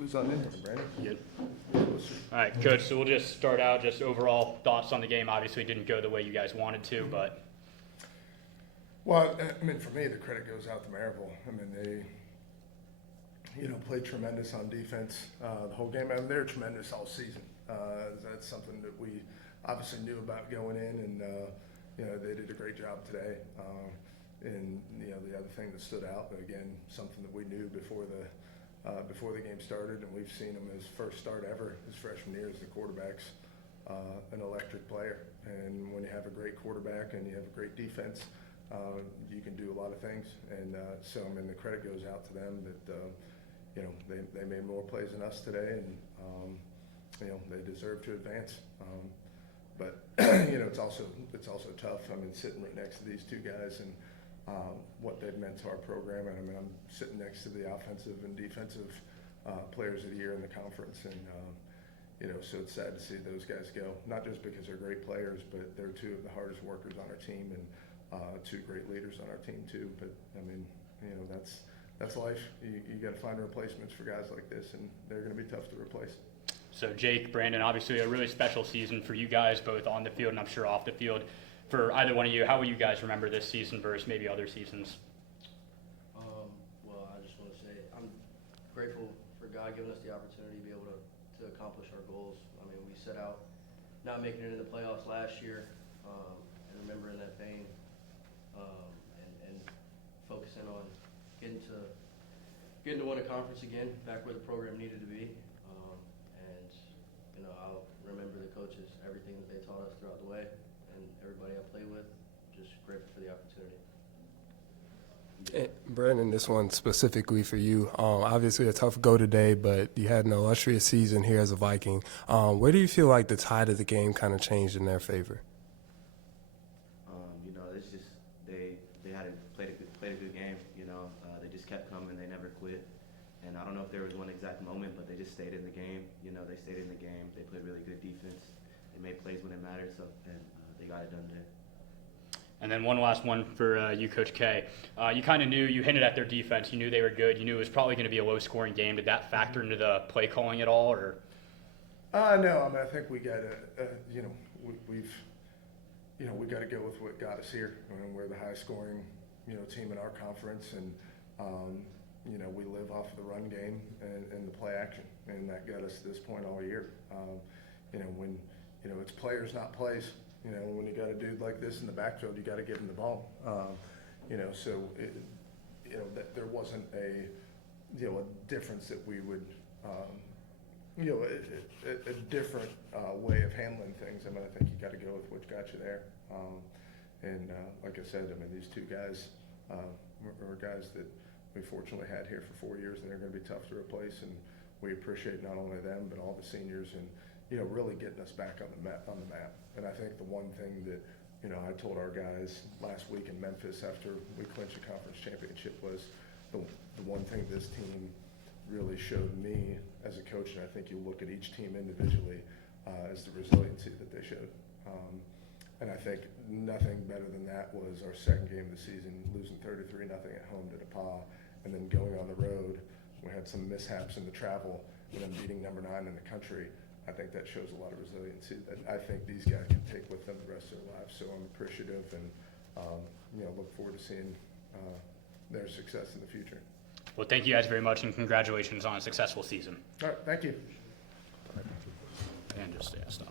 Who's on in, Brandon? Good. All right, Coach, so we'll just start out, just overall thoughts on the game. Obviously, it didn't go the way you guys wanted to, but. Well, I mean, for me, the credit goes out to Maryville. I mean, they, played tremendous on defense the whole game. I mean, they're tremendous all season. That's something that we obviously knew about going in, and, they did a great job today. And, the other thing that stood out, again, something that we knew before the game started, and we've seen him his first start ever, his freshman year as the quarterback's an electric player. And when you have a great quarterback and you have a great defense, you can do a lot of things. And so, I mean, the credit goes out to them that, they made more plays than us today, and, they deserve to advance. But, it's also tough. I mean, sitting right next to these two guys and what they've meant to our program. And I mean, I'm sitting next to the offensive and defensive players of the year in the conference. And, so it's sad to see those guys go, not just because they're great players, but they're two of the hardest workers on our team and two great leaders on our team too. But I mean, that's life. You got to find replacements for guys like this, and they're going to be tough to replace. So Jake, Brandon, obviously a really special season for you guys, both on the field and I'm sure off the field. For either one of you, how will you guys remember this season versus maybe other seasons? Well, I just want to say I'm grateful for God giving us the opportunity to be able to accomplish our goals. I mean, we set out not making it in the playoffs last year, and remembering that pain, and focusing on getting to win a conference again, back where the program needed to be. I'll remember the coaches, everything that they taught us throughout the way, and everybody I played with. Just grateful for the opportunity. Brandon, this one specifically for you. Obviously a tough go today, but you had an illustrious season here as a Viking. Where do you feel like the tide of the game kind of changed in their favor? It's just they had played a good game. They just kept coming. They never quit. And I don't know if there was one exact moment, but they just stayed in the game. They stayed in the game. They played really good defense. They made plays when it mattered, and they got it done today. And then one last one for you, Coach K. You kind of knew, you hinted at their defense. You knew they were good. You knew it was probably going to be a low-scoring game. Did that factor into the play calling at all, or? No, I mean, I think we got to, we got to go with what got us here. I mean, we're the high-scoring, team in our conference, and we live off of the run game and the play action, and that got us to this point all year. When it's players, not plays. When you got a dude like this in the backfield, you got to give him the ball. So that there wasn't a difference that we would, a different way of handling things. I mean, I think you got to go with what got you there. Like I said, I mean, these two guys are guys that we fortunately had here for 4 years, and they're going to be tough to replace. And we appreciate not only them, but all the seniors, and really getting us back on the map. And I think the one thing that I told our guys last week in Memphis after we clinched the conference championship was the one thing this team really showed me as a coach, and I think you look at each team individually, is the resiliency that they showed. And I think nothing better than that was our second game of the season, losing 33-0 at home to DePauw, and then going on the road. We had some mishaps in the travel, and then beating number 9 in the country. I think that shows a lot of resiliency that I think these guys can take with them the rest of their lives. So I'm appreciative and look forward to seeing their success in the future. Well, thank you guys very much, and congratulations on a successful season. All right, thank you. And just stop.